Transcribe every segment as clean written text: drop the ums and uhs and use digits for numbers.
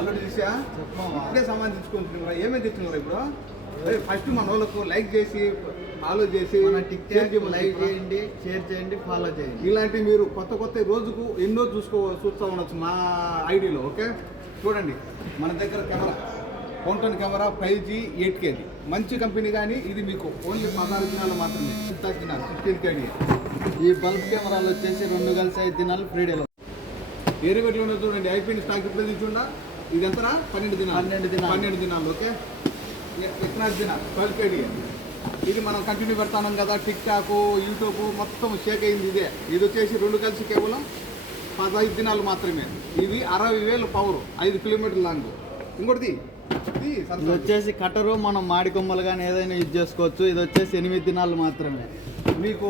Already చూసా ఇప్పుడే సామాన్ తెచ్చుకుంటున్నా. ఏమేమి తెచ్చుకున్నారు ఇప్పుడు? ఫస్ట్ మన వాళ్ళకు లైక్ చేసి ఫాలో చేసి లైక్ చేయండి, షేర్ చేయండి, ఫాలో చేయండి. ఇలాంటివి మీరు కొత్త కొత్త రోజుకు ఎన్నో చూస్తూ ఉండొచ్చు మా ఐడిలో. ఓకే, చూడండి మన దగ్గర camera fountain camera 5G 8K మంచి కంపెనీ. కానీ ఇది మీకు ఓన్లీ 16 దినాలు మాత్రమే, 16 KD. ఈ బల్బ్ కెమెరాలు వచ్చేసి 2 కలిసి 5 దినాలు ఫ్రీ డేలో. ఏరే పెట్టుకున్న చూడండి, అయిపోయిన స్టాక్ ఇప్పుడు తీసుకుంటా. ఇది ఎంతనా? 12 దినాలు. ఓకే, ఎక్కడ దినాలు 12 KD. ఇది మనం కంటిన్యూ పెడతాం కదా, టిక్ టాక్, యూట్యూబ్ మొత్తం షేక్ అయింది. ఇది వచ్చేసి 2 కలిసి కేవలం 15 దినాలు మాత్రమే. ఇది 60,000 పవర్, 5 కిలోమీటర్ల లాంగ్. ఇంకోటిది ఇది వచ్చేసి కట్టరు, మనం మాడి కొమ్మలు కానీ ఏదైనా యూజ్ చేసుకోవచ్చు. ఇది వచ్చేసి 8 దినాలు మాత్రమే. మీకు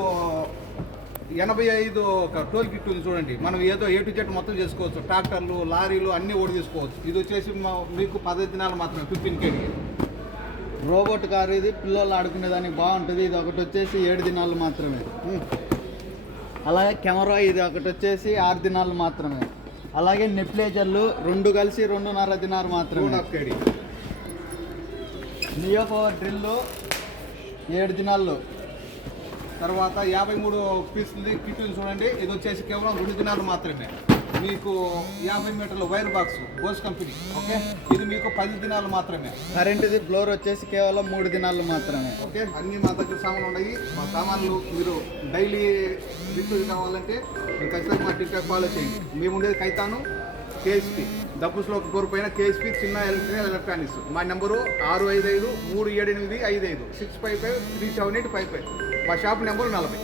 85 టోల్ కిట్ ఉంది చూడండి. మనం ఏదో A to Z మొత్తం చేసుకోవచ్చు. ట్రాక్టర్లు, లారీలు అన్నీ ఓడి తీసుకోవచ్చు. ఇది వచ్చేసి మీకు 15 దినాలు మాత్రమే, 15 KD. రోబోట్ కారు, ఇది పిల్లలు ఆడుకునేదానికి బాగుంటుంది. ఇది ఒకటి వచ్చేసి 7 దినాలు మాత్రమే. అలాగే కెమెరా ఇది ఒకటి వచ్చేసి 6 దినాలు మాత్రమే. అలాగే నెప్లేజర్లు 2 కలిసి 2.5 దినాలు మాత్రమే. 2.5 KD. నియో పవర్ డ్రిల్లు 7 దినాల్లో. తర్వాత 53 పీసులు కిట్లు చూడండి. ఇది వచ్చేసి కేవలం 2 దినాలు మాత్రమే. మీకు 50 మీటర్ల wire box, Bose company. Okay, ఇది మీకు 10 దినాలు మాత్రమే. కరెంటుది ఫ్లోర్ వచ్చేసి కేవలం 3 దినాలు మాత్రమే. ఓకే, అన్నీ మా దగ్గర సామాన్లు ఉన్నాయి. మా సామాన్లు మీరు డైలీ రిక్వెస్ట్ కావాలంటే మీరు ఖచ్చితంగా మా టిక్ టాక్ ఫాలో చేయండి. మేము ఉండేది కైతాను KSP, దబ్బుస్లో ఒక కోరు పైన KSP చిన్న ఎలక్ట్రానిక్స్. మా నెంబరు 655-378-55 655-378-55. మా షాప్ నెంబరు 40.